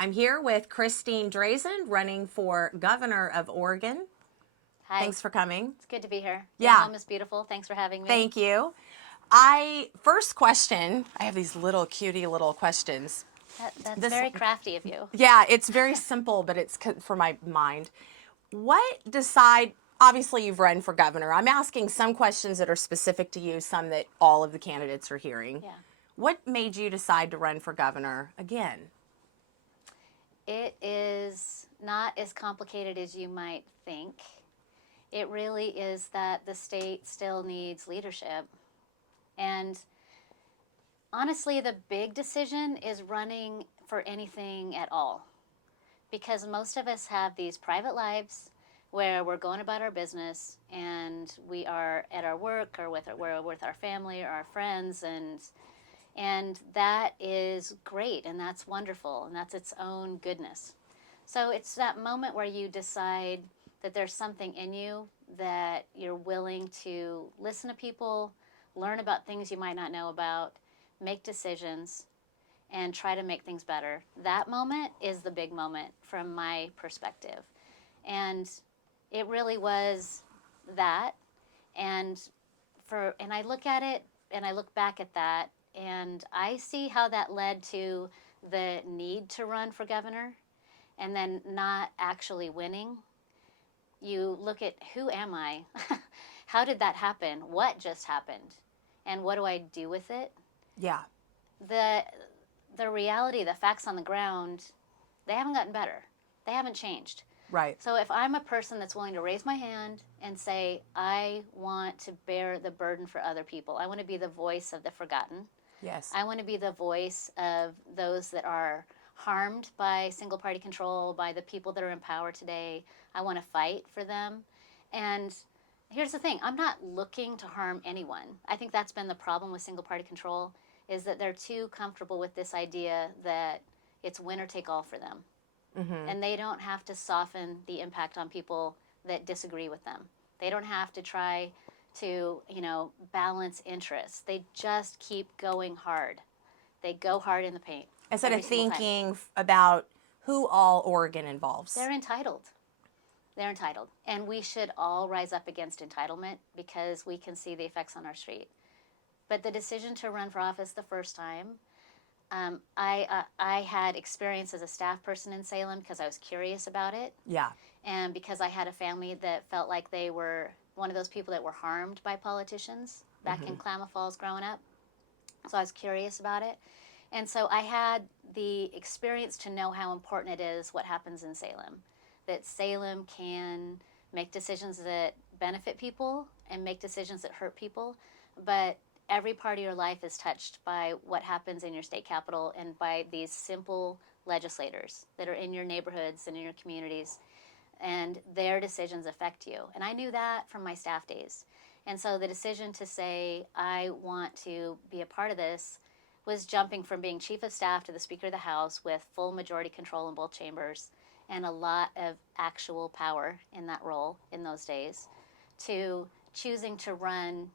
I'm here with Christine Drazan, running for Governor of Oregon. Hi. Thanks for coming. It's good to be here. Yeah. Your home is beautiful. Thanks for having me. Thank you. First question, I have these little cutie little questions. That's very crafty of you. Yeah, it's very simple, but it's for my mind. Obviously you've run for governor. I'm asking some questions that are specific to you, some that all of the candidates are hearing. Yeah. What made you decide to run for governor again? It is not as complicated as you might think. It really is that the state still needs leadership. And honestly, the big decision is running for anything at all. Because most of us have these private lives where we're going about our business and we are at our work or we're with our family or our friends, and that is great and that's wonderful and that's its own goodness. So it's that moment where you decide that there's something in you that you're willing to listen to people, learn about things you might not know about, make decisions, and try to make things better. That moment is the big moment from my perspective. And it really was that. And I look at it and I look back at that and I see how that led to the need to run for governor and then not actually winning. You look at, who am I? How did that happen? What just happened? And what do I do with it? Yeah. The reality, the facts on the ground, they haven't gotten better. They haven't changed. Right. So if I'm a person that's willing to raise my hand and say, I want to bear the burden for other people, I want to be the voice of the forgotten. Yes. I want to be the voice of those that are harmed by single party control, by the people that are in power today. I want to fight for them. And here's the thing, I'm not looking to harm anyone. I think that's been the problem with single party control, is that they're too comfortable with this idea that it's winner take all for them. Mm-hmm. And they don't have to soften the impact on people that disagree with them. They don't have to try to, balance interests. They just keep going hard. They go hard in the paint. Instead of thinking about who all Oregon involves. They're entitled. They're entitled. And we should all rise up against entitlement because we can see the effects on our street. But the decision to run for office the first time, I had experience as a staff person in Salem because I was curious about it. Yeah. And because I had a family that felt like they were one of those people that were harmed by politicians back in Klamath Falls growing up. So I was curious about it. And so I had the experience to know how important it is what happens in Salem. That Salem can make decisions that benefit people and make decisions that hurt people, but every part of your life is touched by what happens in your state capital and by these simple legislators that are in your neighborhoods and in your communities, and their decisions affect you. And I knew that from my staff days. And so the decision to say, I want to be a part of this, was jumping from being chief of staff to the Speaker of the House with full majority control in both chambers and a lot of actual power in that role in those days, to choosing to run,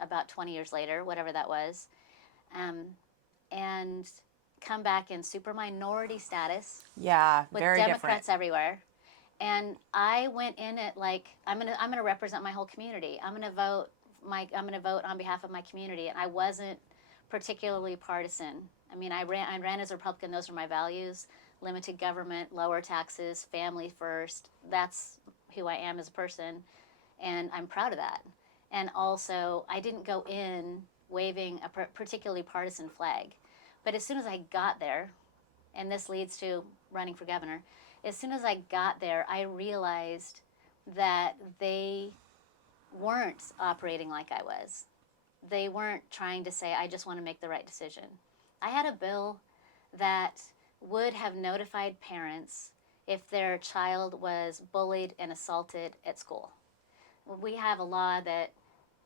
about 20 years later, whatever that was, and come back in super minority status. Yeah, with very Democrats different. everywhere. And I went in it like I'm gonna represent my whole community. I'm gonna vote on behalf of my community, and I wasn't particularly partisan. I mean, I ran as a Republican. Those are my values: limited government, lower taxes, family first. That's who I am as a person, and I'm proud of that. And also, I didn't go in waving a particularly partisan flag. But as soon as I got there, and this leads to running for governor, as soon as I got there, I realized that they weren't operating like I was. They weren't trying to say, I just want to make the right decision. I had a bill that would have notified parents if their child was bullied and assaulted at school. We have a law that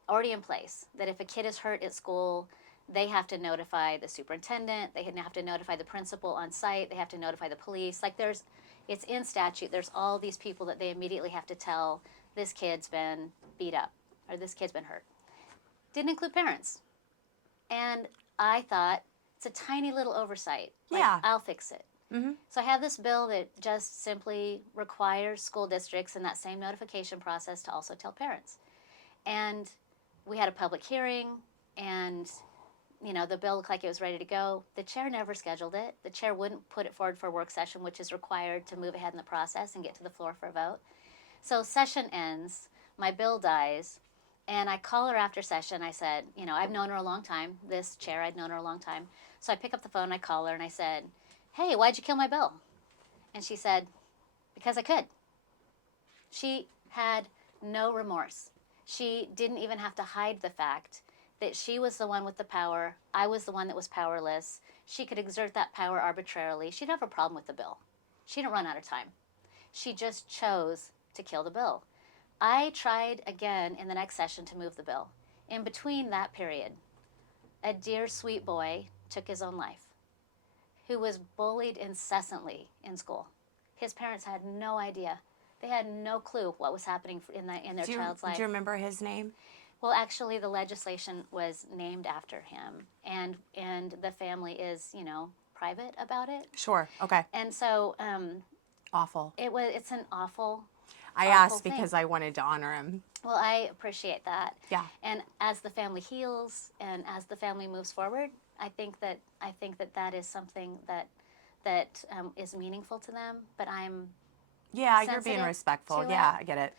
already in place that if a kid is hurt at school, they have to notify the superintendent, they have to notify the principal on site, they have to notify the police. It's in statute. There's all these people that they immediately have to tell, this kid's been beat up or this kid's been hurt. Didn't include parents. And I thought, it's a tiny little oversight. Yeah. I'll fix it. So I have this bill that just simply requires school districts in that same notification process to also tell parents. And we had a public hearing, and the bill looked like it was ready to go. The chair never scheduled it. The chair wouldn't put it forward for a work session, which is required to move ahead in the process and get to the floor for a vote. So session ends, my bill dies, and I call her after session. I said, I've known her a long time. This chair, I'd known her a long time. So I pick up the phone, I call her, and I said, hey, why'd you kill my bill? And she said, because I could. She had no remorse. She didn't even have to hide the fact that she was the one with the power. I was the one that was powerless. She could exert that power arbitrarily. She'd have a problem with the bill. She didn't run out of time. She just chose to kill the bill. I tried again in the next session to move the bill. In between that period, a dear sweet boy took his own life, who was bullied incessantly in school. His parents had no idea. They had no clue what was happening in their child's life. Do you remember his name? Well, actually, the legislation was named after him, and the family is, private about it. Sure. Okay. And so, Awful. it's an awful. I awful asked thing. because I wanted to honor him. Well, I appreciate that. Yeah. And as the family heals and as the family moves forward, I think that is something that is meaningful to them. But I'm. Yeah, you're being sensitive respectful. to Yeah, it. I get it.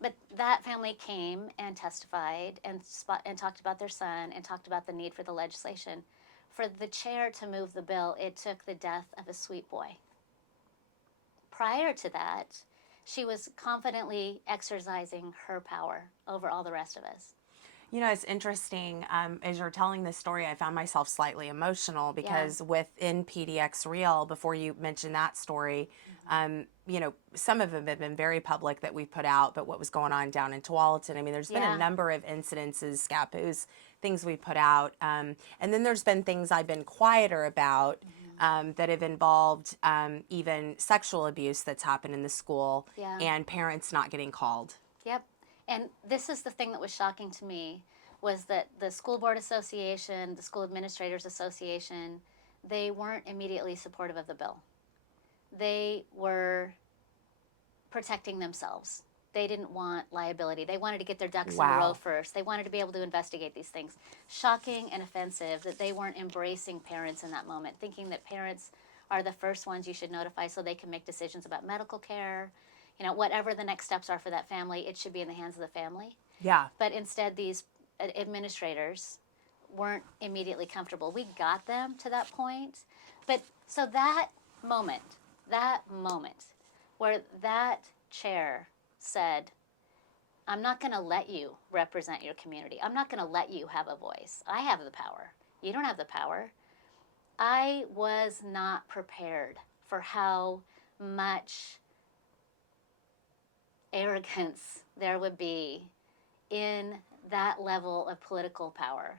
But that family came and testified and talked about their son and talked about the need for the legislation. For the chair to move the bill, it took the death of a sweet boy. Prior to that, she was confidently exercising her power over all the rest of us. It's interesting. As you're telling this story, I found myself slightly emotional because within PDX Real, before you mentioned that story, some of them have been very public that we put out, but what was going on down in Tualatin, there's been a number of incidences, scappoos, things we put out. And then there's been things I've been quieter about that have involved even sexual abuse that's happened in the school and parents not getting called. Yep. And this is the thing that was shocking to me, was that the School Board Association, the School Administrators Association, they weren't immediately supportive of the bill. They were protecting themselves. They didn't want liability. They wanted to get their ducks in a row first. They wanted to be able to investigate these things. Shocking and offensive that they weren't embracing parents in that moment, thinking that parents are the first ones you should notify so they can make decisions about medical care. Whatever the next steps are for that family, it should be in the hands of the family. Yeah. But instead, these administrators weren't immediately comfortable. We got them to that point. But so that moment where that chair said, I'm not going to let you represent your community. I'm not going to let you have a voice. I have the power. You don't have the power. I was not prepared for how much arrogance there would be in that level of political power.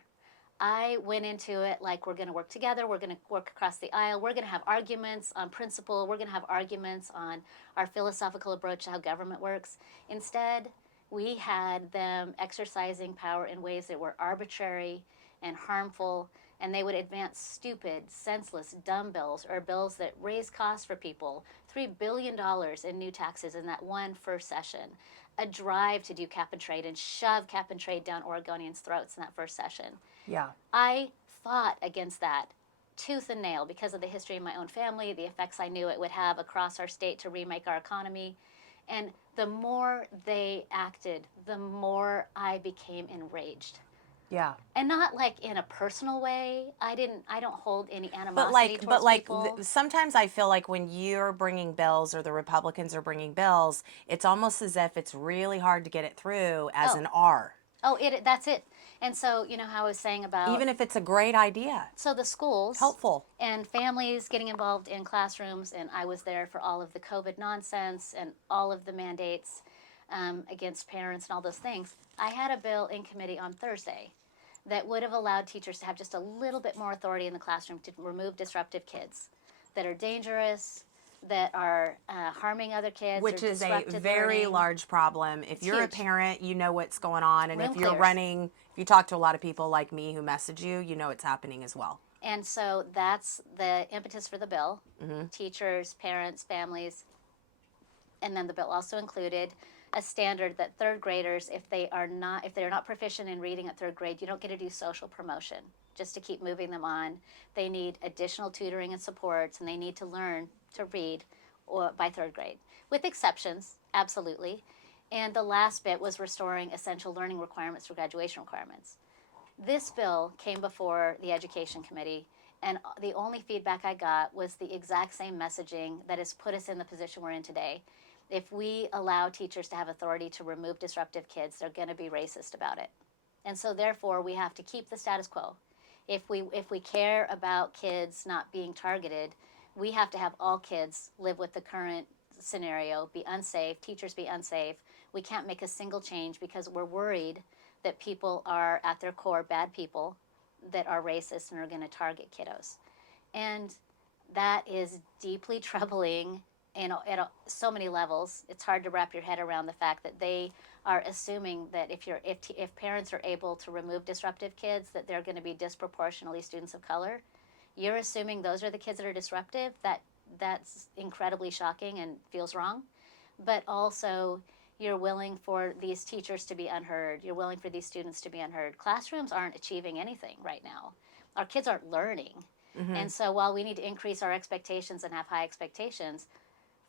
I went into it like, we're going to work together, we're going to work across the aisle, we're going to have arguments on principle, we're going to have arguments on our philosophical approach to how government works. Instead, we had them exercising power in ways that were arbitrary and harmful, and they would advance stupid, senseless, dumb bills or bills that raise costs for people. $3 billion in new taxes in that one first session. A drive to do cap and trade and shove cap and trade down Oregonians' throats in that first session. Yeah. I fought against that tooth and nail because of the history of my own family, the effects I knew it would have across our state to remake our economy. And the more they acted, the more I became enraged. Yeah. And not like in a personal way. I don't hold any animosity towards people. Sometimes I feel like when you're bringing bills or the Republicans are bringing bills, it's almost as if it's really hard to get it through as an R. Oh, that's it. And so, how I was saying about... Even if it's a great idea. So the schools... Helpful. And families getting involved in classrooms, and I was there for all of the COVID nonsense and all of the mandates against parents and all those things. I had a bill in committee on Thursday that would have allowed teachers to have just a little bit more authority in the classroom to remove disruptive kids that are dangerous, that are harming other kids. Which is a very large problem. If you're a parent, you know what's going on. And if you're running, if you talk to a lot of people like me who message you, you know it's happening as well. And so that's the impetus for the bill. Teachers, parents, families. And then the bill also included a standard that third graders, if they're not proficient in reading at third grade, you don't get to do social promotion just to keep moving them on. They need additional tutoring and supports, and they need to learn to read by third grade, with exceptions, absolutely. And the last bit was restoring essential learning requirements for graduation requirements. This bill came before the Education Committee, and the only feedback I got was the exact same messaging that has put us in the position we're in today. If we allow teachers to have authority to remove disruptive kids, they're going to be racist about it. And so therefore, we have to keep the status quo. If we care about kids not being targeted, we have to have all kids live with the current scenario, be unsafe, teachers be unsafe. We can't make a single change because we're worried that people are at their core bad people that are racist and are going to target kiddos. And that is deeply troubling at so many levels. It's hard to wrap your head around the fact that they are assuming that if parents are able to remove disruptive kids, that they're going to be disproportionately students of color. You're assuming those are the kids that are disruptive. That's incredibly shocking and feels wrong. But also, you're willing for these teachers to be unheard. You're willing for these students to be unheard. Classrooms aren't achieving anything right now. Our kids aren't learning. And so while we need to increase our expectations and have high expectations,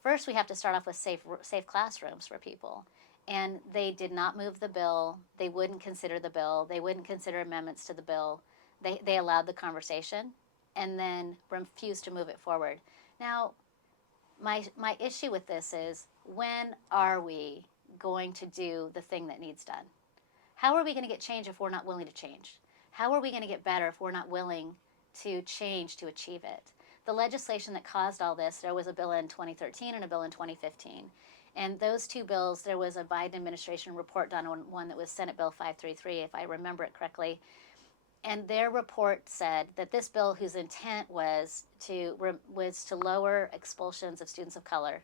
first we have to start off with safe classrooms for people. And they did not move the bill. They wouldn't consider the bill. They wouldn't consider amendments to the bill. They allowed the conversation and then refused to move it forward. Now, my issue with this is, when are we going to do the thing that needs done? How are we going to get change if we're not willing to change? How are we going to get better if we're not willing to change to achieve it? The legislation that caused all this, there was a bill in 2013 and a bill in 2015. And those two bills, there was a Biden administration report done on one that was Senate Bill 533, if I remember it correctly. And their report said that this bill, whose intent was to lower expulsions of students of color,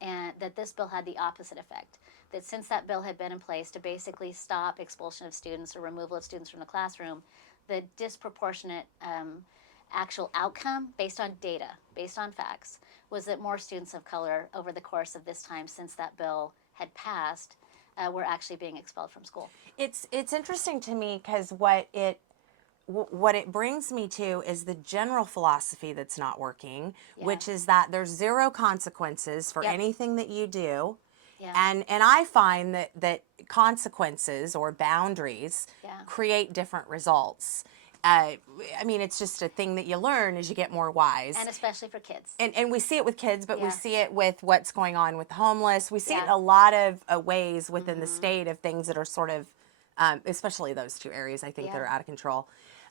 and that this bill had the opposite effect. That since that bill had been in place to basically stop expulsion of students or removal of students from the classroom, the disproportionate actual outcome, based on data, based on facts, was that more students of color over the course of this time since that bill had passed were actually being expelled from school. It's interesting to me because what it brings me to is the general philosophy that's not working, which is that there's zero consequences for anything that you do. Yeah. And I find that consequences or boundaries create different results. I mean, it's just a thing that you learn as you get more wise. And especially for kids. And we see it with kids, but we see it with what's going on with the homeless. We see it in Yeah. a lot of ways within the state of things that are sort of, especially those two areas, I think, that are out of control.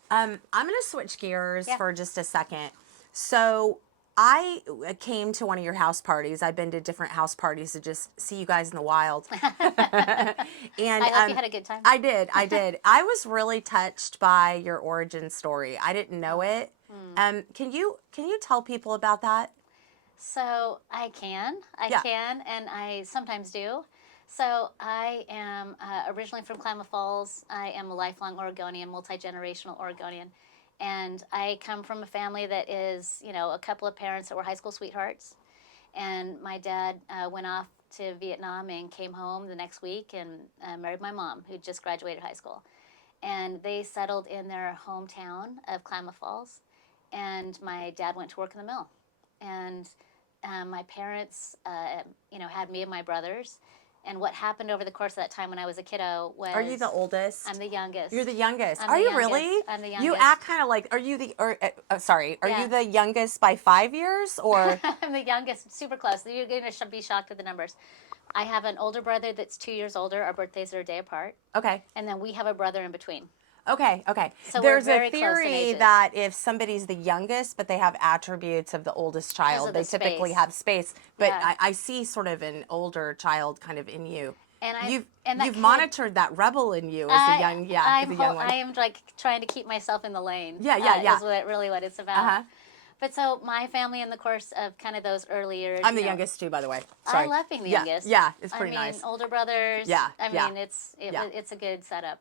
I'm going to switch gears for just a second. So I came to one of your house parties. I've been to different house parties to just see you guys in the wild. And I hope you had a good time. I did. I was really touched by your origin story. I didn't know it. Can you tell people about that? So I can, and I sometimes do. So I am originally from Klamath Falls. I am a lifelong Oregonian, multi-generational Oregonian. And I come from a family that is, a couple of parents that were high school sweethearts. And my dad went off to Vietnam and came home the next week and married my mom, who just graduated high school. And they settled in their hometown of Klamath Falls. And my dad went to work in the mill. And my parents, had me and my brothers. And what happened over the course of that time when I was a kiddo was... Are you the oldest? I'm the youngest. You're the youngest. I'm Are the you youngest. really? I'm the youngest. You act kind of like... Are you the... Are you the youngest by 5 years or... I'm the youngest, super close. You're going to be shocked with the numbers. I have an older brother that's 2 years older. Our birthdays are a day apart. Okay. And then we have a brother in between. Okay. So there's we're very a close in theory ages. that if somebody's the youngest, but they have attributes of the oldest child, of they the typically space. have space. But Yeah. I see sort of an older child kind of in you. And you've monitored that rebel in you as a young one. I am like trying to keep myself in the lane. Yeah. Is what it's about. But so my family, in the course of kind of those early years, I'm the youngest too, by the way. Sorry. I love being the youngest. Yeah, it's pretty nice. Older brothers. Yeah, it's a good setup.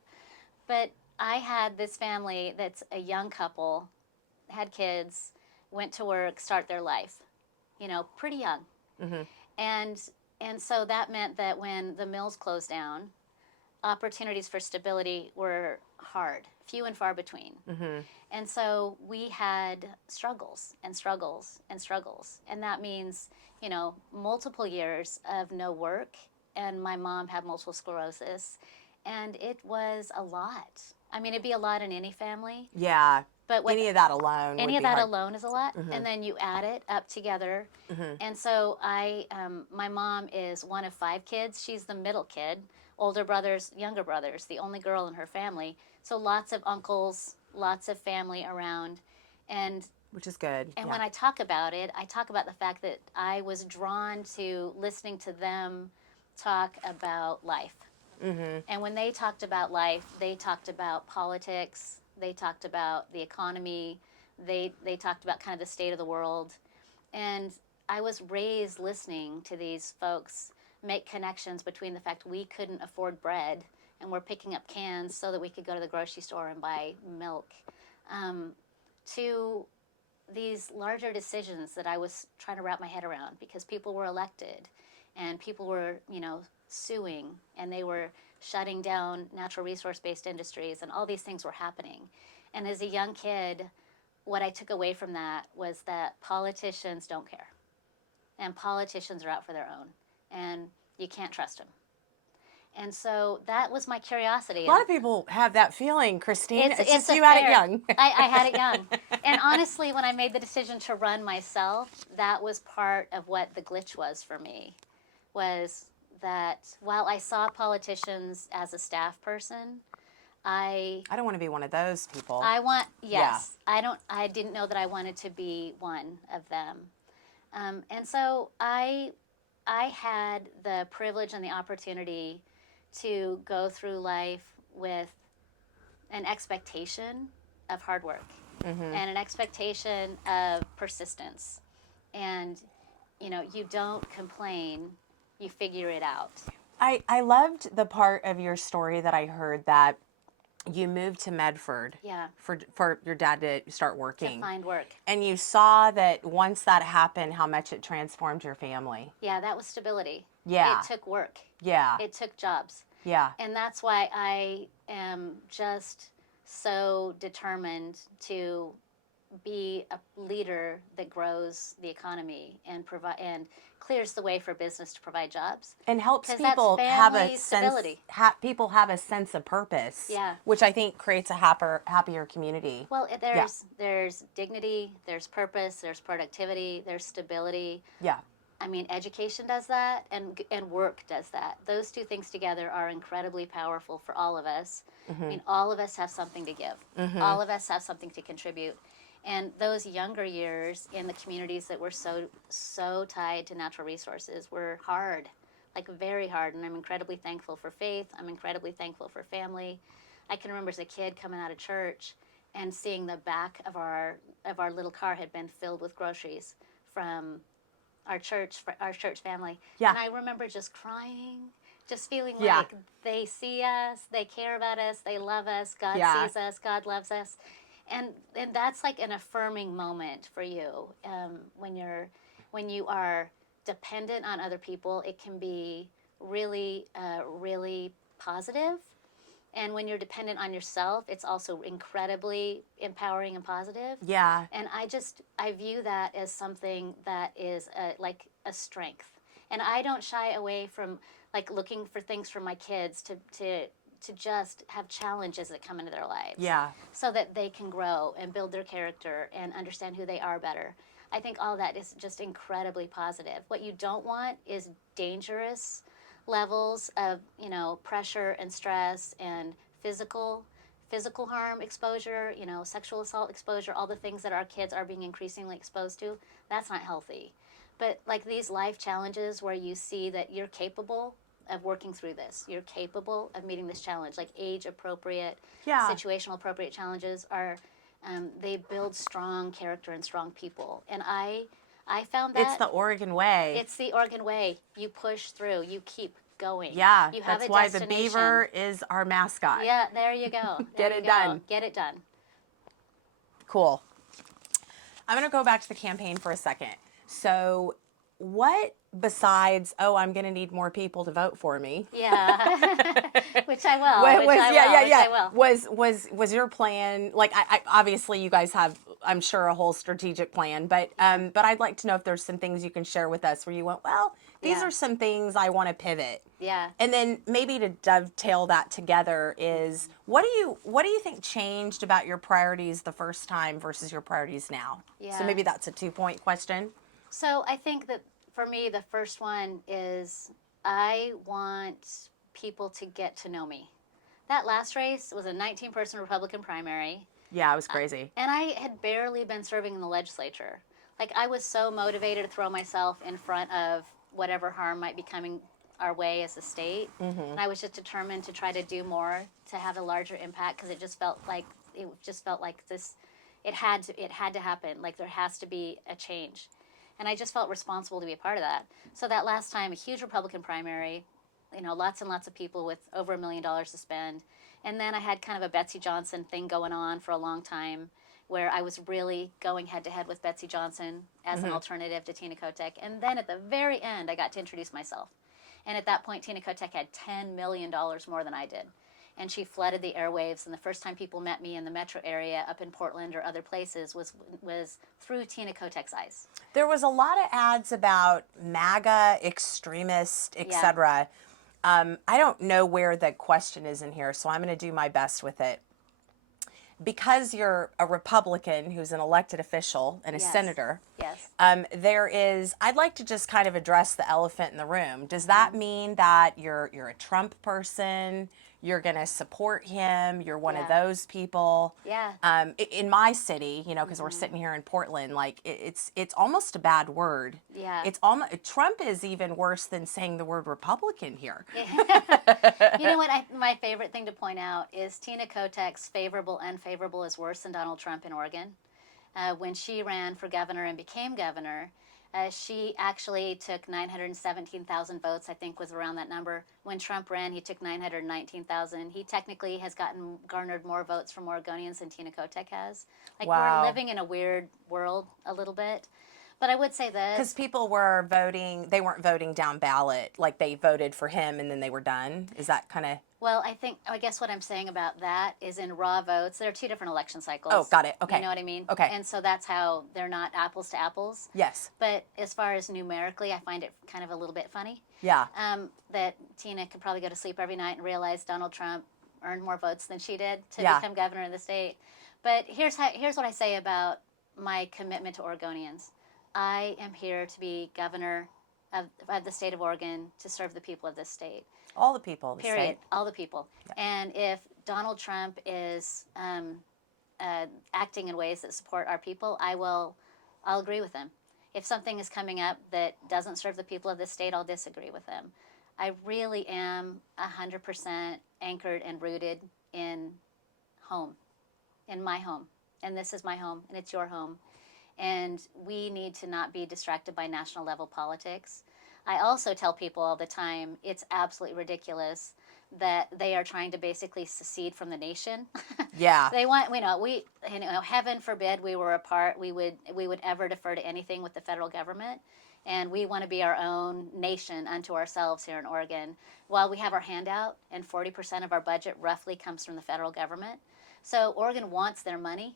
But I had this family that's a young couple had kids, went to work, start their life, pretty young. Mm-hmm. And so that meant that when the mills closed down, opportunities for stability were hard, few and far between. Mm-hmm. And so we had struggles and struggles and struggles. And that means, multiple years of no work. And my mom had multiple sclerosis. And it was a lot. I mean, it'd be a lot in any family. Yeah. But any of that alone any would of be that hard. alone is a lot. And then you add it up together. And so my mom is one of 5 kids. She's the middle kid. Older brothers, younger brothers, the only girl in her family. So lots of uncles, lots of family around. And which is good. And when I talk about it, I talk about the fact that I was drawn to listening to them talk about life. And when they talked about life, they talked about politics, they talked about the economy, they talked about kind of the state of the world. And I was raised listening to these folks make connections between the fact we couldn't afford bread and we're picking up cans so that we could go to the grocery store and buy milk, to these larger decisions that I was trying to wrap my head around, because people were elected and people were, suing, and they were shutting down natural resource-based industries, and all these things were happening. And as a young kid, what I took away from that was that politicians don't care. And politicians are out for their own. And you can't trust them. And so that was my curiosity. A lot of people have that feeling, Christine. It's just you fair, had it young. I had it young. And honestly, when I made the decision to run myself, that was part of what the glitch was for me, was that while I saw politicians as a staff person, I don't want to be one of those people. I didn't know that I wanted to be one of them. And so I had the privilege and the opportunity to go through life with an expectation of hard work and an expectation of persistence. And, you don't complain, you figure it out. I loved the part of your story that I heard that you moved to Medford for your dad to start working. To find work. And you saw that once that happened, how much it transformed your family. Yeah, that was stability. Yeah. It took work. Yeah. It took jobs. Yeah. And that's why I am just so determined to be a leader that grows the economy and clears the way for business to provide jobs. And helps 'Cause people that's have family a stability. people have a sense of purpose. Yeah. Which I think creates a happier community. Well, there's dignity, there's purpose, there's productivity, there's stability. Yeah. I mean, education does that, and work does that. Those two things together are incredibly powerful for all of us. I mean, all of us have something to give. All of us have something to contribute. And those younger years in the communities that were so tied to natural resources were hard, like very hard. And I'm incredibly thankful for faith. I'm incredibly thankful for family. I can remember as a kid coming out of church and seeing the back of our little car had been filled with groceries from our church family. Yeah. And I remember just crying, just feeling like they see us, they care about us, they love us, God sees us, God loves us. And that's like an affirming moment for you. When you are dependent on other people, it can be really, really positive. And when you're dependent on yourself, it's also incredibly empowering and positive. Yeah. And I view that as something that is like a strength. And I don't shy away from like looking for things for my kids to just have challenges that come into their lives. Yeah. So that they can grow and build their character and understand who they are better. I think all that is just incredibly positive. What you don't want is dangerous levels of, pressure and stress and physical harm exposure, sexual assault exposure, all the things that our kids are being increasingly exposed to. That's not healthy. But like these life challenges where you see that you're capable of working through this, you're capable of meeting this challenge, like age-appropriate, situational appropriate challenges they build strong character and strong people. And I found that it's the Oregon way. It's the Oregon way. You push through. You keep going. Yeah, you have that's a why the destination. beaver is our mascot. Yeah, there you go. Get it done. Get it done. Cool. I'm going to go back to the campaign for a second. So, what besides, oh, I'm going to need more people to vote for me? Yeah, which I will. What Which was I yeah will. yeah Which yeah I will. was your plan like I obviously you guys have I'm sure a whole strategic plan, but Yeah. but I'd like to know if there's some things you can share with us where you went, well, these Yeah. are some things I want to pivot. Yeah. And then maybe to dovetail that together is what do you think changed about your priorities the first time versus your priorities now? So Yeah. maybe that's a 2-point question. So I think that for me, the first one is I want people to get to know me. That last race was a 19-person Republican primary. Yeah, it was crazy. And I had barely been serving in the legislature. Like, I was so motivated to throw myself in front of whatever harm might be coming our way as a state. And I was just determined to try to do more to have a larger impact because it just felt like this. It had to happen. Like, there has to be a change. And I just felt responsible to be a part of that. So that last time, a huge Republican primary, lots and lots of people with over $1 million to spend. And then I had kind of a Betsy Johnson thing going on for a long time where I was really going head to head with Betsy Johnson as an alternative to Tina Kotek. And then at the very end, I got to introduce myself. And at that point, Tina Kotek had $10 million more than I did. And she flooded the airwaves. And the first time people met me in the metro area up in Portland or other places was through Tina Kotek's eyes. There was a lot of ads about MAGA, extremist, etc. I don't know where the question is in here, so I'm going to do my best with it. Because you're a Republican who's an elected official and a Yes. senator, Yes. I'd like to just kind of address the elephant in the room. Does that mean that you're a Trump person? You're going to support him? You're one of Yeah. those people? Yeah. In my city, because we're sitting here in Portland, like it's almost a bad word. Yeah. It's almost Trump is even worse than saying the word Republican here. You know what? My favorite thing to point out is Tina Kotek's favorable, unfavorable is worse than Donald Trump in Oregon. When she ran for governor and became governor, she actually took 917,000 votes, I think was around that number. When Trump ran, he took 919,000. He technically has garnered more votes from Oregonians than Tina Kotek has. Like, Wow. we're living in a weird world a little bit. But I would say this. Because people were voting, they weren't voting down ballot, like they voted for him and then they were done. Is that kind of? Well, I guess what I'm saying about that is in raw votes, there are two different election cycles. Oh, got it. Okay. You know what I mean? Okay. And so that's how they're not apples to apples. Yes. But as far as numerically, I find it kind of a little bit funny. Yeah. That Tina could probably go to sleep every night and realize Donald Trump earned more votes than she did to become governor of the state. But here's what I say about my commitment to Oregonians. I am here to be governor of the state of Oregon to serve the people of this state. All the people. The Period. state. All the people. Yeah. And if Donald Trump is acting in ways that support our people, I'll agree with him. If something is coming up that doesn't serve the people of this state, I'll disagree with him. I really am 100% anchored and rooted in home, in my home. And this is my home, and it's your home. And we need to not be distracted by national level politics. I also tell people all the time it's absolutely ridiculous that they are trying to basically secede from the nation. Yeah. They want, heaven forbid we were apart, we would ever defer to anything with the federal government. And we want to be our own nation unto ourselves here in Oregon. While we have our handout, and 40% of our budget roughly comes from the federal government. So Oregon wants their money.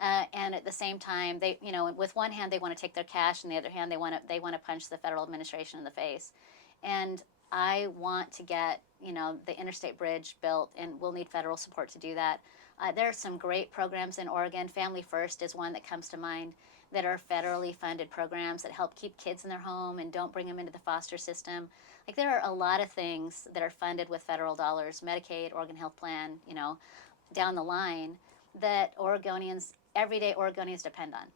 And at the same time, they, with one hand they want to take their cash, and the other hand they want to punch the federal administration in the face. And I want to get the interstate bridge built, and we'll need federal support to do that. There are some great programs in Oregon. Family First is one that comes to mind, that are federally funded programs that help keep kids in their home and don't bring them into the foster system. Like, there are a lot of things that are funded with federal dollars, Medicaid, Oregon Health Plan, down the line, that everyday Oregonians depend on.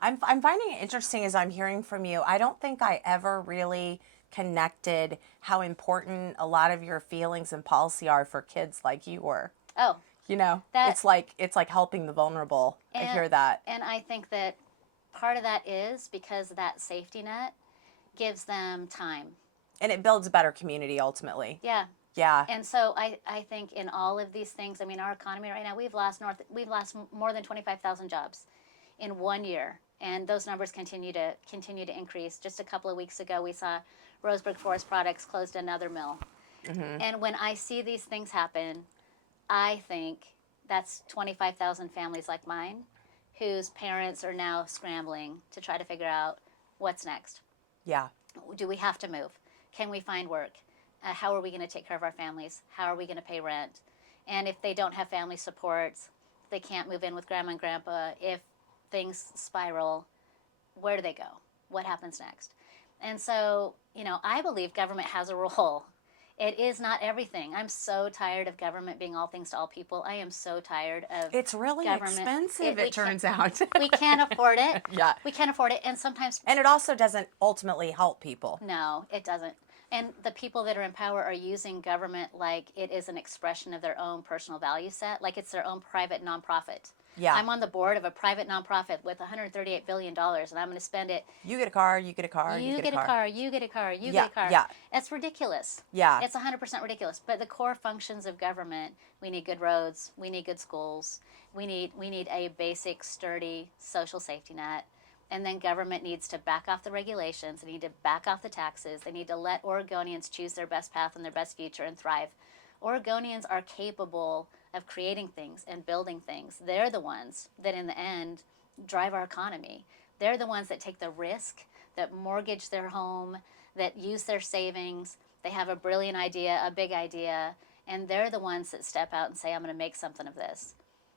I'm finding it interesting as I'm hearing from you. I don't think I ever really connected how important a lot of your feelings and policy are for kids like you were. Oh. It's like helping the vulnerable. I hear that. And I think that part of that is because that safety net gives them time. And it builds a better community ultimately. Yeah. Yeah. And so I think in all of these things, our economy right now, we've lost more than 25,000 jobs in 1 year. And those numbers continue to increase. Just a couple of weeks ago, we saw Roseburg Forest Products closed another mill. And when I see these things happen, I think that's 25,000 families like mine whose parents are now scrambling to try to figure out what's next. Yeah. Do we have to move? Can we find work? How are we going to take care of our families? How are we going to pay rent? And if they don't have family supports, they can't move in with grandma and grandpa. If things spiral, where do they go? What happens next? And so, I believe government has a role. It is not everything. I'm so tired of government being all things to all people. I am so tired of It's really government. expensive, it turns out. We can't afford it. Yeah. We can't afford it. And sometimes, And it also doesn't ultimately help people. no, it doesn't. And the people that are in power are using government like it is an expression of their own personal value set, like it's their own private nonprofit. Yeah. I'm on the board of a private nonprofit with $138 billion, and I'm going to spend it. You get a car, you get a car, You get a car, you get a car, you Yeah, get a car. yeah. It's ridiculous. Yeah. It's 100% ridiculous. But the core functions of government, we need good roads, we need good schools, we need a basic, sturdy social safety net. And then government needs to back off the regulations. They need to back off the taxes. They need to let Oregonians choose their best path and their best future and thrive. Oregonians are capable of creating things and building things. They're the ones that, in the end, drive our economy. They're the ones that take the risk, that mortgage their home, that use their savings. They have a brilliant idea, a big idea, and they're the ones that step out and say, I'm going to make something of this.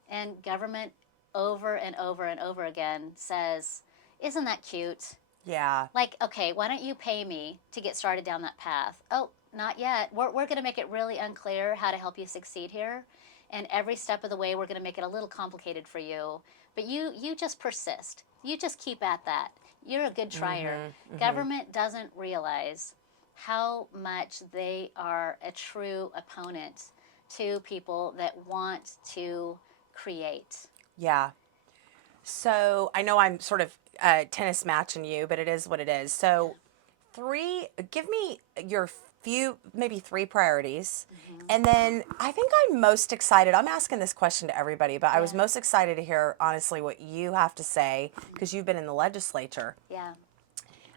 And government over and over and over again says, isn't that cute? Yeah. Like, okay, why don't you pay me to get started down that path? Oh, not yet. We're going to make it really unclear how to help you succeed here. And every step of the way, we're going to make it a little complicated for you. But you just persist. You just keep at that. You're a good trier. Government doesn't realize how much they are a true opponent to people that want to create. Yeah. So I know I'm sort of tennis matching you, but it is what it is. So give me your maybe three priorities. And then I think I'm most excited. I'm asking this question to everybody, but I was most excited to hear, honestly, what you have to say, because you've been in the legislature. Yeah.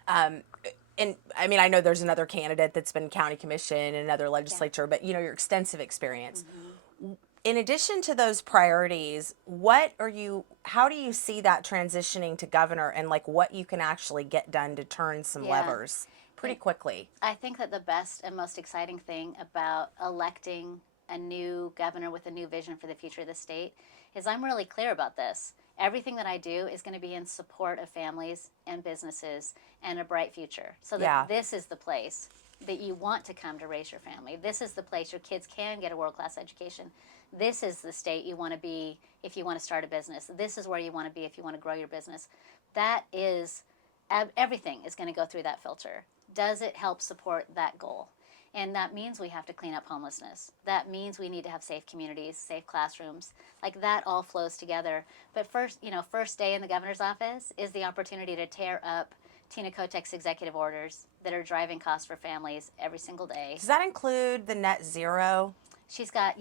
And I mean, I know there's another candidate that's been county commission and another legislature, but your extensive experience. In addition to those priorities, how do you see that transitioning to governor, and like what you can actually get done to turn some levers pretty quickly? I think that the best and most exciting thing about electing a new governor with a new vision for the future of the state is I'm really clear about this. Everything that I do is going to be in support of families and businesses and a bright future. So that this is the place that you want to come to raise your family. This is the place your kids can get a world-class education. This is the state you want to be if you want to start a business. This is where you want to be if you want to grow your business. That is, everything is going to go through that filter. Does it help support that goal? And that means we have to clean up homelessness. That means we need to have safe communities, safe classrooms. Like, that all flows together. But first day in the governor's office is the opportunity to tear up Tina Kotek's executive orders that are driving costs for families every single day. Does that include the net zero? She's got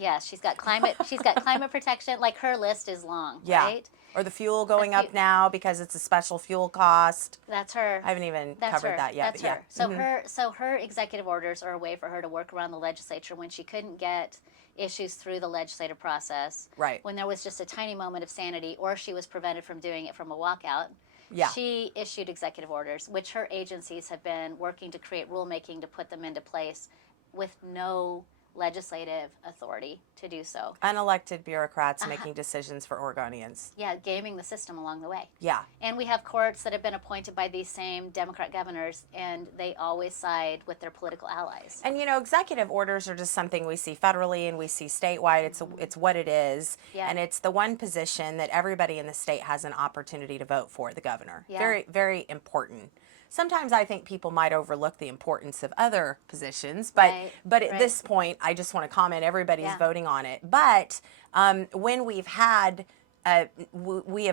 climate protection. Like, her list is long, right? Or the fuel going up now because it's a special fuel cost. That's her. I haven't even covered that yet. That's her. So her executive orders are a way for her to work around the legislature when she couldn't get issues through the legislative process. Right. When there was just a tiny moment of sanity, or she was prevented from doing it from a walkout. Yeah. She issued executive orders, which her agencies have been working to create rulemaking to put them into place with no legislative authority to do so. Unelected bureaucrats making decisions for Oregonians. Yeah, gaming the system along the way. Yeah. And we have courts that have been appointed by these same Democrat governors, and they always side with their political allies. And executive orders are just something we see federally and we see statewide. It's what it is. Yeah. And it's the one position that everybody in the state has an opportunity to vote for, the governor. Yeah. Very, very important. Sometimes I think people might overlook the importance of other positions, but at this point, I just want to comment, everybody's voting on it. But when we have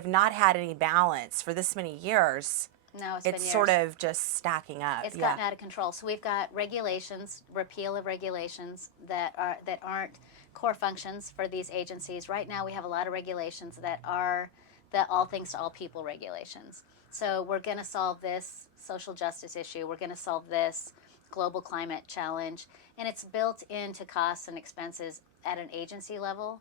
not had any balance for this many years, No, it's been years. sort of just stacking up. It's gotten out of control. So we've got regulations, repeal of regulations that aren't core functions for these agencies. Right now we have a lot of regulations that are the all things to all people regulations. So we're going to solve this social justice issue. We're going to solve this global climate challenge. And it's built into costs and expenses at an agency level.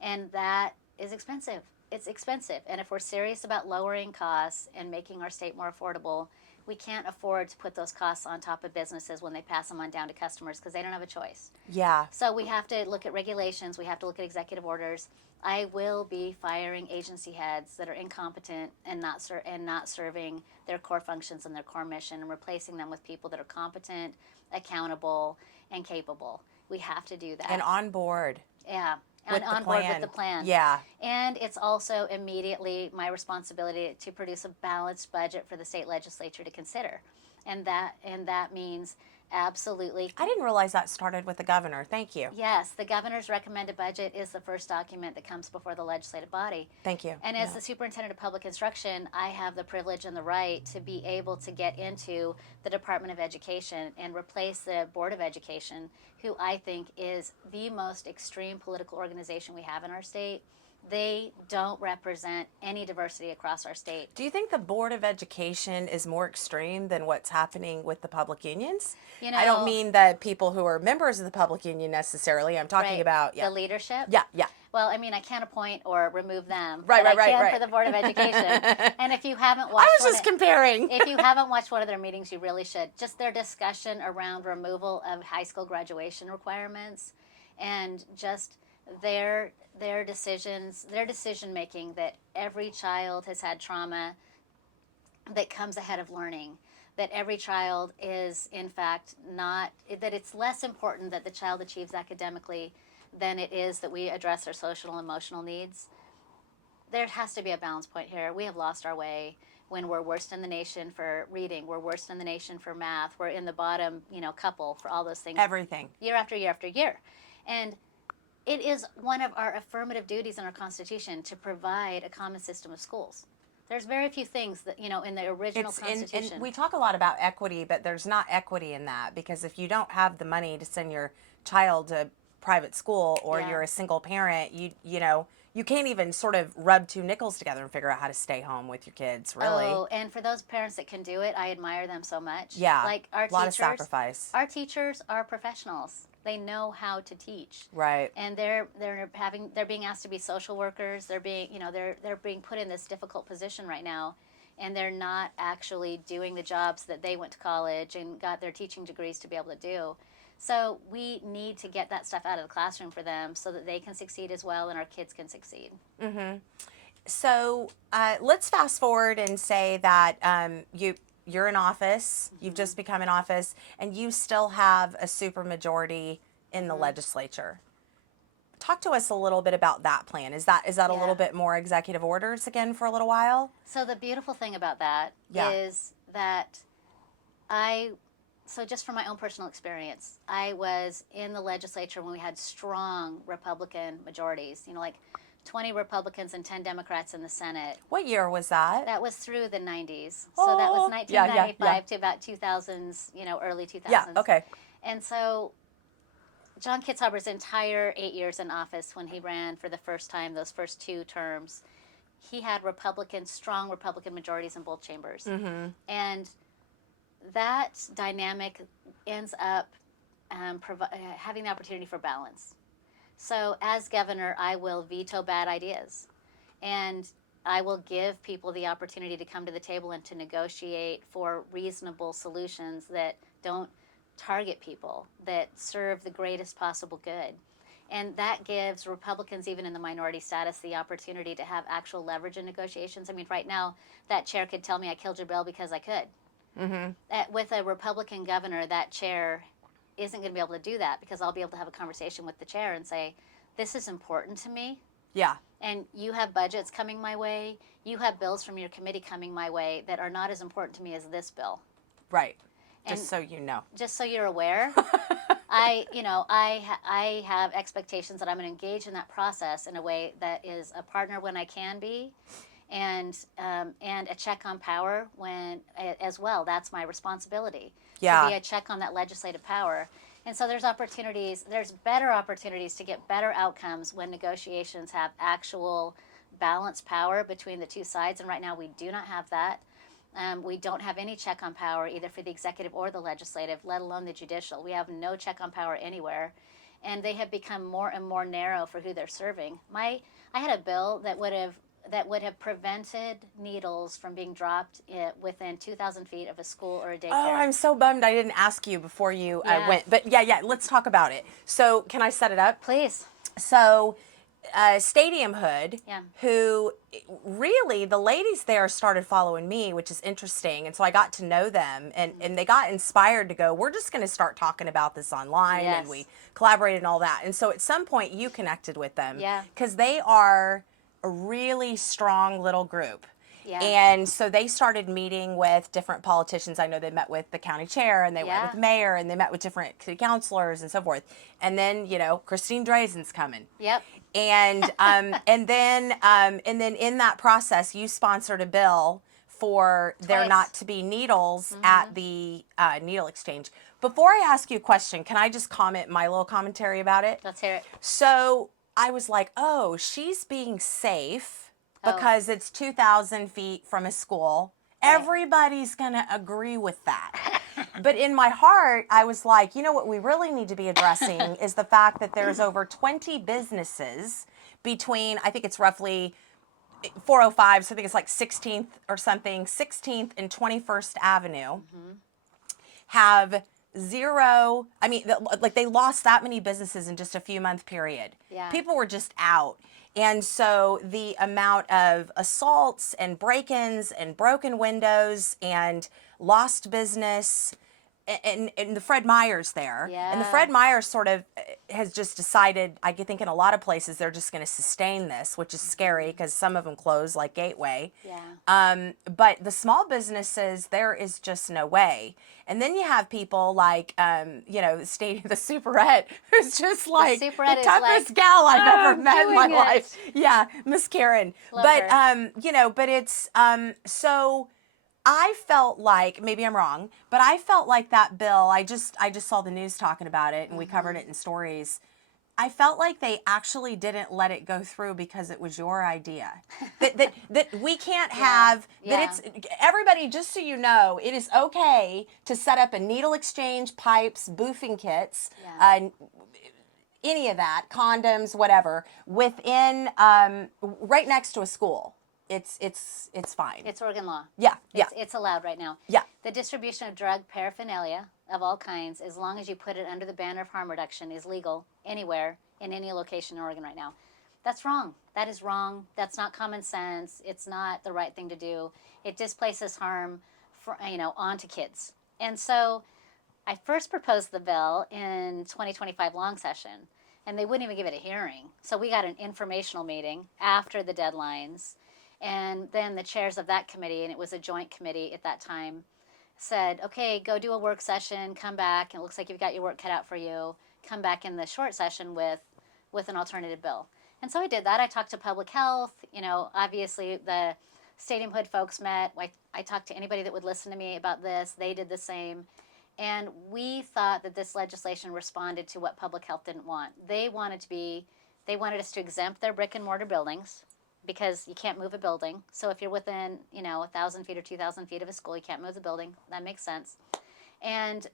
And that is expensive. It's expensive. And if we're serious about lowering costs and making our state more affordable, we can't afford to put those costs on top of businesses when they pass them on down to customers because they don't have a choice. Yeah. So we have to look at regulations. We have to look at executive orders. I will be firing agency heads that are incompetent and not serving their core functions and their core mission, and replacing them with people that are competent, accountable, and capable. We have to do that. And on board. Yeah. With on the board plan. with the plan. Yeah. And it's also immediately my responsibility to produce a balanced budget for the state legislature to consider. And that means absolutely. I didn't realize that started with the governor. Thank you. Yes, the governor's recommended budget is the first document that comes before the legislative body. Thank you. And as the superintendent of public instruction, I have the privilege and the right to be able to get into the Department of Education and replace the Board of Education, who I think is the most extreme political organization we have in our state. They don't represent any diversity across our state. Do you think the Board of Education is more extreme than what's happening with the public unions? You know, I don't mean the people who are members of the public union necessarily. I'm talking right, about the leadership. Yeah, yeah. Well, I mean, I can't appoint or remove them, Right, but right, I can right. for the Board of Education. And if you haven't watched, I was just comparing. If you haven't watched one of their meetings, you really should. Just their discussion around removal of high school graduation requirements, and just their decision making, that every child has had trauma that comes ahead of learning, that every child is in fact not, that it's less important that the child achieves academically than it is that we address their social and emotional needs. There has to be a balance point here. We have lost our way when we're worst in the nation for reading, we're worst in the nation for math, we're in the bottom, couple for all those things. Everything. Year after year after year. And it is one of our affirmative duties in our Constitution to provide a common system of schools. There's very few things that, in the original Constitution. And we talk a lot about equity, but there's not equity in that, because if you don't have the money to send your child to private school, or you're a single parent, you can't even sort of rub two nickels together and figure out how to stay home with your kids, really. Oh, and for those parents that can do it, I admire them so much. Yeah, like our a lot of sacrifice. Our teachers are professionals. They know how to teach. Right. And they're being asked to be social workers. They're being put in this difficult position right now, and they're not actually doing the jobs that they went to college and got their teaching degrees to be able to do. So we need to get that stuff out of the classroom for them so that they can succeed as well and our kids can succeed. Mm-hmm. So let's fast forward and say that you're in office, you've just become in office, and you still have a supermajority in the legislature. Talk to us a little bit about that plan. Is that a little bit more executive orders again for a little while? So the beautiful thing about that is that so just from my own personal experience, I was in the legislature when we had strong Republican majorities, like 20 Republicans and 10 Democrats in the Senate. What year was that? That was through the 90s. So that was 1995 to about 2000s, early 2000s. Yeah, okay. And so John Kitzhaber's entire 8 years in office, when he ran for the first time, those first two terms, he had strong Republican majorities in both chambers. Mm-hmm. And that dynamic ends up having the opportunity for balance. So as governor, I will veto bad ideas, and I will give people the opportunity to come to the table and to negotiate for reasonable solutions that don't target people, that serve the greatest possible good. And that gives Republicans, even in the minority status, the opportunity to have actual leverage in negotiations. I mean, right now, that chair could tell me I killed your bill because I could. Mm-hmm. With a Republican governor, that chair isn't going to be able to do that, because I'll be able to have a conversation with the chair and say, this is important to me. Yeah. And you have budgets coming my way. You have bills from your committee coming my way that are not as important to me as this bill. Right. And just so you know. Just so you're aware. I have expectations that I'm going to engage in that process in a way that is a partner when I can be, and a check on power when as well. That's my responsibility. Yeah. To be a check on that legislative power. And so there's better opportunities to get better outcomes when negotiations have actual balanced power between the two sides. And right now we do not have that. We don't have any check on power either for the executive or the legislative, let alone the judicial. We have no check on power anywhere. And they have become more and more narrow for who they're serving. I had a bill that would have prevented needles from being dropped within 2,000 feet of a school or a daycare. Oh, I'm so bummed I didn't ask you before you Yeah. went. But yeah, let's talk about it. So can I set it up? Please. So Stadium Hood, Yeah. who really, the ladies there started following me, which is interesting. And so I got to know them, and they got inspired to go, we're just going to start talking about this online. Yes. And we collaborated and all that. And so at some point you connected with them. Yeah. Because they are a really strong little group. Yeah. And so they started meeting with different politicians. I know they met with the county chair, and they went with the mayor, and they met with different city councilors and so forth. And then, Christine Drazan's coming. Yep. And and then in that process, you sponsored a bill for there not to be needles at the needle exchange. Before I ask you a question, can I just comment my little commentary about it? Let's hear it. So I was like, oh, she's being safe because it's 2,000 feet from a school. Right. Everybody's going to agree with that. But in my heart, I was like, what we really need to be addressing is the fact that there's over 20 businesses between, I think it's roughly 405, so I think it's like 16th or something, 16th and 21st Avenue, have zero, they lost that many businesses in just a few month period. Yeah. People were just out. And so the amount of assaults and break-ins and broken windows and lost business, and the Fred Meyer's there. Yeah. And the Fred Meyer sort of has just decided, I think in a lot of places, they're just going to sustain this, which is scary because some of them close, like Gateway. Yeah. But the small businesses, there is just no way. And then you have people like, the Superette, who's just like the toughest gal I've ever met in my life. Yeah, Miss Karen. Love but her. but it's so. I felt like, maybe I'm wrong, but I felt like that bill, I just saw the news talking about it, and we covered it in stories. I felt like they actually didn't let it go through because it was your idea. that we can't have, that it's, everybody, just so you know, it is okay to set up a needle exchange, pipes, boofing kits, any of that, condoms, whatever, within, right next to a school. It's fine. It's Oregon law. Yeah. It's allowed right now. Yeah. The distribution of drug paraphernalia of all kinds, as long as you put it under the banner of harm reduction, is legal anywhere in any location in Oregon right now. That's wrong. That is wrong. That's not common sense. It's not the right thing to do. It displaces harm onto kids. And so I first proposed the bill in 2025 long session, and they wouldn't even give it a hearing. So we got an informational meeting after the deadlines. And then the chairs of that committee, and it was a joint committee at that time, said, okay, go do a work session, come back, and it looks like you've got your work cut out for you. Come back in the short session with an alternative bill. And so I did that. I talked to public health. Obviously the Stadium Hood folks met. I talked to anybody that would listen to me about this. They did the same. And we thought that this legislation responded to what public health didn't want. They wanted us to exempt their brick and mortar buildings, because you can't move a building. So if you're within, 1,000 feet or 2,000 feet of a school, you can't move the building. That makes sense. And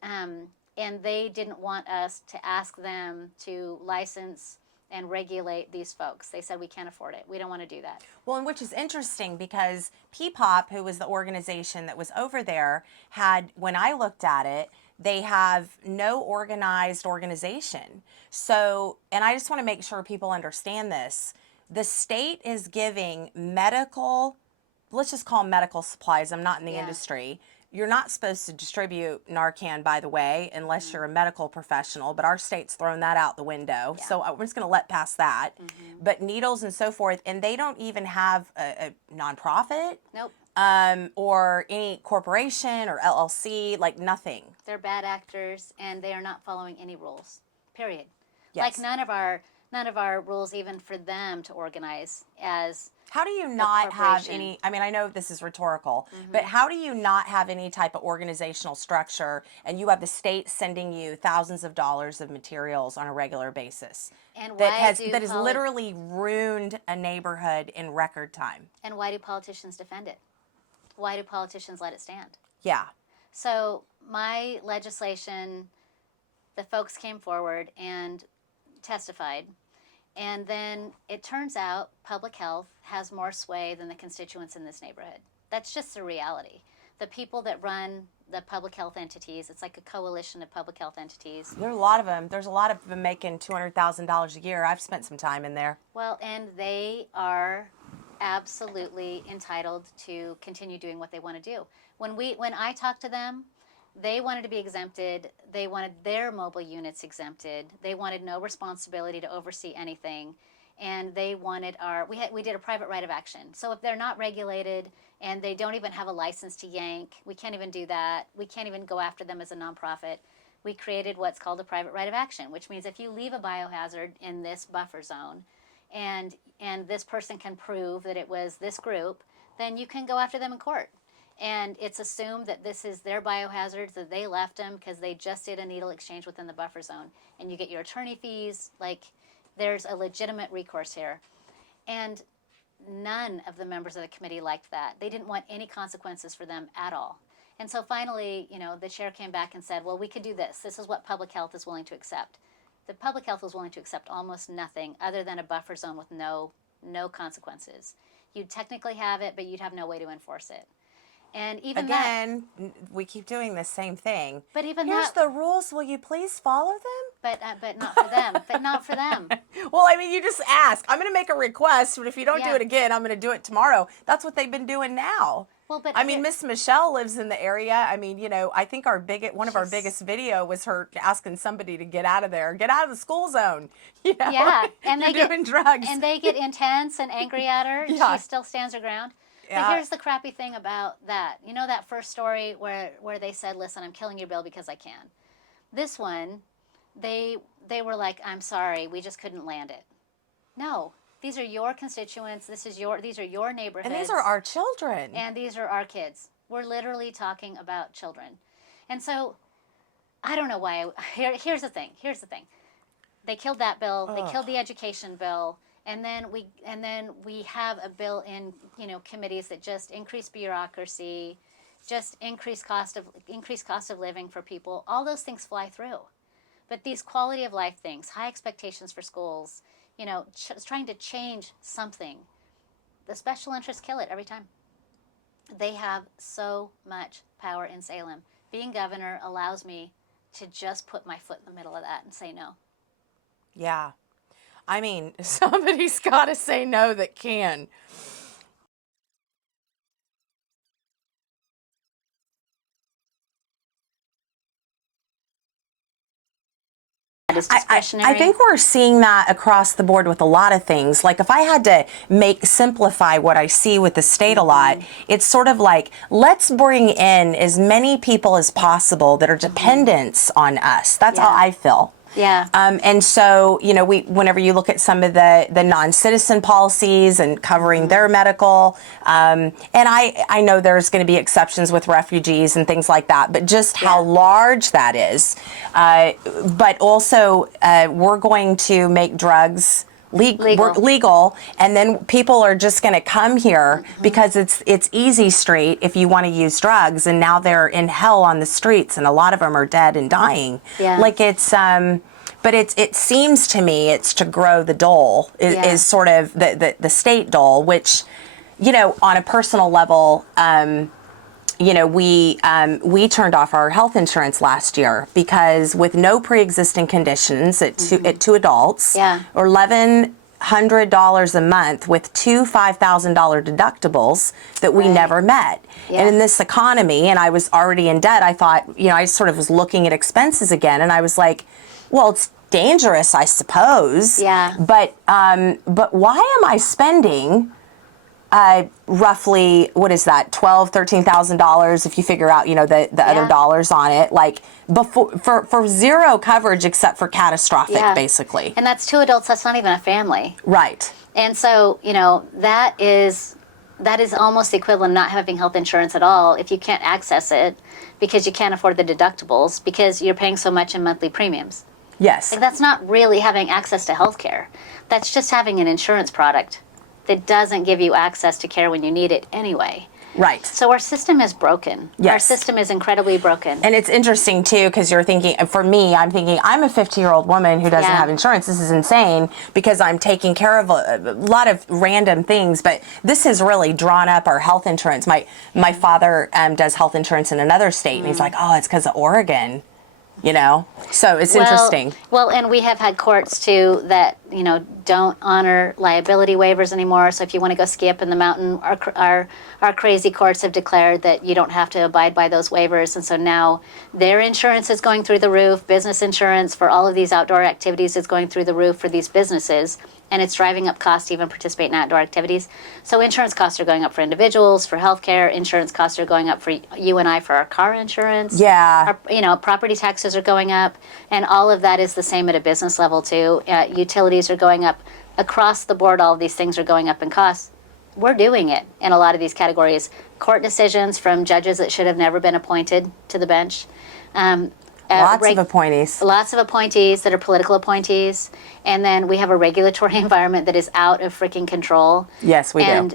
they didn't want us to ask them to license and regulate these folks. They said, we can't afford it. We don't want to do that. Well, and which is interesting because PPOP, who was the organization that was over there, had, when I looked at it, they have no organized organization. So, and I just want to make sure people understand this. The state is giving medical, let's just call them medical supplies. I'm not in the industry. You're not supposed to distribute Narcan, by the way, unless you're a medical professional, but our state's thrown that out the window. So we're just going to let past that. But needles and so forth, and they don't even have a nonprofit. Nope. Or any corporation or LLC, like nothing. They're bad actors, and they are not following any rules, period. Yes. Like none of our rules even for them to organize as how do you not have any, I know this is rhetorical, but how do you not have any type of organizational structure and you have the state sending you thousands of dollars of materials on a regular basis? And that has literally ruined a neighborhood in record time. And why do politicians defend it? why do politicians let it stand? Yeah. So my legislation, the folks came forward and testified. And then it turns out public health has more sway than the constituents in this neighborhood. That's just the reality. The people that run the public health entities, it's like a coalition of public health entities. There are a lot of them. There's a lot of them making $200,000 a year. I've spent some time in there. Well, and they are absolutely entitled to continue doing what they want to do. When I talked to them, they wanted to be exempted. They wanted their mobile units exempted. They wanted no responsibility to oversee anything. And they wanted we did a private right of action. So if they're not regulated and they don't even have a license to yank, we can't even do that. We can't even go after them as a nonprofit. We created what's called a private right of action, which means if you leave a biohazard in this buffer zone and this person can prove that it was this group, then you can go after them in court. And it's assumed that this is their biohazards, that they left them because they just did a needle exchange within the buffer zone. And you get your attorney fees, like there's a legitimate recourse here. And none of the members of the committee liked that. They didn't want any consequences for them at all. And so finally, the chair came back and said, well, we could do this. This is what public health is willing to accept. The public health was willing to accept almost nothing other than a buffer zone with no consequences. You'd technically have it, but you'd have no way to enforce it. And even Again, we keep doing the same thing. But even here's that, the rules. Will you please follow them? But not for them. But not for them. Well, I mean, you just ask. I'm going to make a request, but if you don't do Yeah. it again, I'm going to do it tomorrow. That's what they've been doing now. Well, but I mean, Miss Michelle lives in the area. I mean, I think one of our biggest video was her asking somebody to get out of there, get out of the school zone. Yeah, and you're doing drugs, and they get intense and angry at her. And Yeah. she still stands her ground. Yeah. But here's the crappy thing about that. You know that first story where they said, "Listen, I'm killing your bill because I can." This one, they were like, "I'm sorry, we just couldn't land it." No, these are your constituents. These are your neighborhoods. and these are our children. And these are our kids. We're literally talking about children. And so I don't know why. Here's the thing. They killed that bill. They killed the education bill. And then we have a bill in committees that just increase bureaucracy, just increase cost of living for people. All those things fly through. But these quality of life things, high expectations for schools, trying to change something, the special interests kill it every time. They have so much power in Salem. Being governor allows me to just put my foot in the middle of that and say no. Yeah. I mean, somebody's got to say no that can. Discretionary. I think we're seeing that across the board with a lot of things. Like if I had to simplify what I see with the state a lot, it's sort of like, let's bring in as many people as possible that are dependents on us. That's how I feel. Yeah. And so, whenever you look at some of the non-citizen policies and covering their medical, and I know there's going to be exceptions with refugees and things like that, but just how large that is. But also, we're going to make drugs legal, and then people are just going to come here because it's easy street if you want to use drugs, and now they're in hell on the streets, and a lot of them are dead and dying. Yeah. Like but it seems to me it's to grow the dole is sort of the state dole, which on a personal level. We turned off our health insurance last year because with no pre-existing conditions at two adults, or $1,100 a month with two $5,000 deductibles that we never met. And in this economy, and I was already in debt, I thought, I sort of was looking at expenses again, and I was like, well, it's dangerous, I suppose. Yeah. But why am I spending roughly, what is that, $13,000 if you figure out, the other dollars on it, like before for zero coverage except for catastrophic, basically. And that's two adults. That's not even a family. Right. And so, that is almost the equivalent of not having health insurance at all if you can't access it because you can't afford the deductibles because you're paying so much in monthly premiums. Yes. Like, that's not really having access to health care. That's just having an insurance product that doesn't give you access to care when you need it anyway. Right. So our system is broken. Yes. Our system is incredibly broken. And it's interesting too, because you're thinking, for me, I'm thinking, I'm a 50-year-old woman who doesn't Yeah. have insurance. This is insane because I'm taking care of a lot of random things, but this has really drawn up our health insurance. My father does health insurance in another state, and he's like, oh, it's because of Oregon, you know? So it's interesting. Well, and we have had courts too that, you know, don't honor liability waivers anymore. So if you want to go ski up in the mountain, our crazy courts have declared that you don't have to abide by those waivers. And so now their insurance is going through the roof. Business insurance for all of these outdoor activities is going through the roof for these businesses. And it's driving up costs to even participate in outdoor activities. So insurance costs are going up for individuals, for healthcare. Insurance costs are going up for you and I for our car insurance. Yeah. Property taxes are going up, and all of that is the same at a business level too. Utilities are going up across the board. All of these things are going up in costs. We're doing it in a lot of these categories. Court decisions from judges that should have never been appointed to the bench. Lots of appointees. Lots of appointees that are political appointees. And then we have a regulatory environment that is out of freaking control. Yes, we do.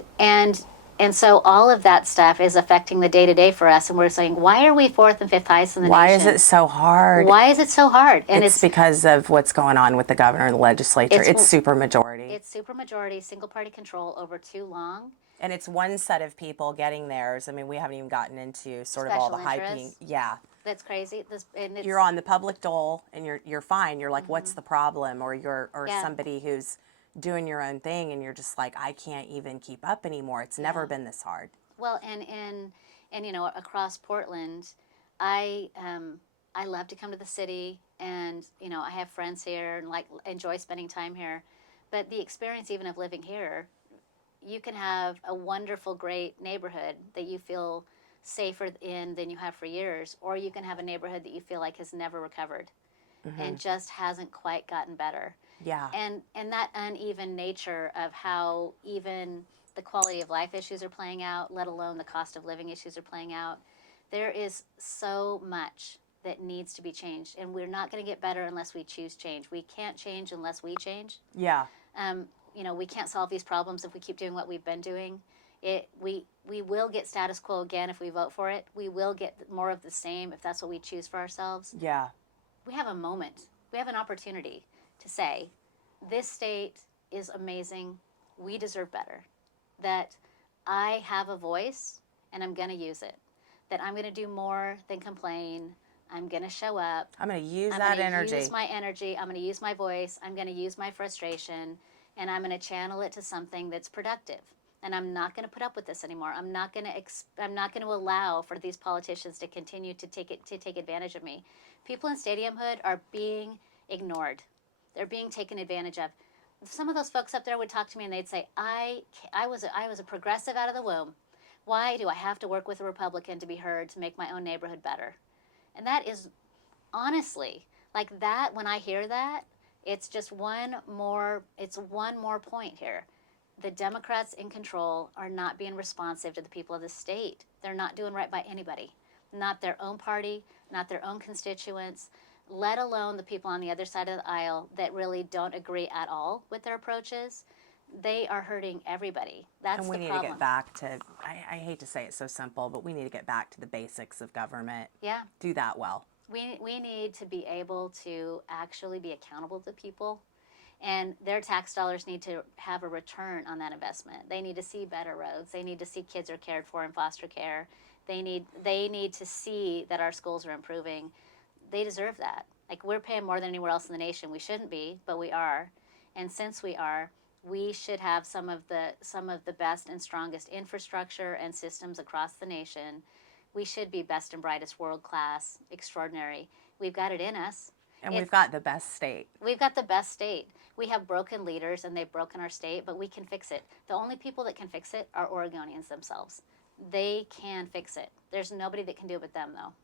And so all of that stuff is affecting the day-to-day for us. And we're saying, why are we fourth and fifth highest in the nation? Why is it so hard? Why is it so hard? And it's because of what's going on with the governor and the legislature. It's super majority. It's super majority, single party control over too long. And it's one set of people getting theirs. I mean, we haven't even gotten into sort of all the hyping. Yeah. That's crazy. You're on the public dole and you're fine. You're like, what's the problem? Or somebody who's doing your own thing and you're just like, I can't even keep up anymore. It's never been this hard. Well, and you know, across Portland, I love to come to the city, and you know, I have friends here and like enjoy spending time here. But the experience even of living here, you can have a wonderful, great neighborhood that you feel safer in than you have for years, or you can have a neighborhood that you feel like has never recovered and just hasn't quite gotten better. Yeah. And that uneven nature of how even the quality of life issues are playing out, let alone the cost of living issues are playing out. There is so much that needs to be changed, and we're not going to get better unless we choose change. We can't change unless we change. Yeah. You know, we can't solve these problems if we keep doing what we've been doing. We will get status quo again if we vote for it. We will get more of the same if that's what we choose for ourselves. Yeah. We have a moment. We have an opportunity to say, this state is amazing. We deserve better. That I have a voice and I'm going to use it. That I'm going to do more than complain. I'm going to show up. I'm going to use that energy. I'm going to use my energy. I'm going to use my voice. I'm going to use my frustration. And I'm going to channel it to something that's productive. And I'm not going to put up with this anymore. I'm not going to allow for these politicians to continue to take advantage of me. People in stadiumhood are being ignored. They're being taken advantage of. Some of those folks up there would talk to me and they'd say, I was a progressive out of the womb. Why do I have to work with a Republican to be heard to make my own neighborhood better? And that is, honestly, like that, when I hear that, it's just one more point here. The Democrats in control are not being responsive to the people of the state. They're not doing right by anybody, not their own party, not their own constituents, let alone the people on the other side of the aisle that really don't agree at all with their approaches. They are hurting everybody. That's the problem. And we need to get back to, I hate to say it so simple, but we need to get back to the basics of government. Yeah. Do that well. We need to be able to actually be accountable to people, and their tax dollars need to have a return on that investment. They need to see better roads. They need to see kids are cared for in foster care. They need to see that our schools are improving. They deserve that. Like, we're paying more than anywhere else in the nation. We shouldn't be, but we are. And since we are, we should have some of the best and strongest infrastructure and systems across the nation. We should be best and brightest, world class, extraordinary. We've got it in us. And we've got the best state. We've got the best state. We have broken leaders and they've broken our state, but we can fix it. The only people that can fix it are Oregonians themselves. They can fix it. There's nobody that can do it but them, though.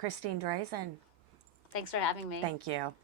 Christine Drazan, Thanks for having me. thank you.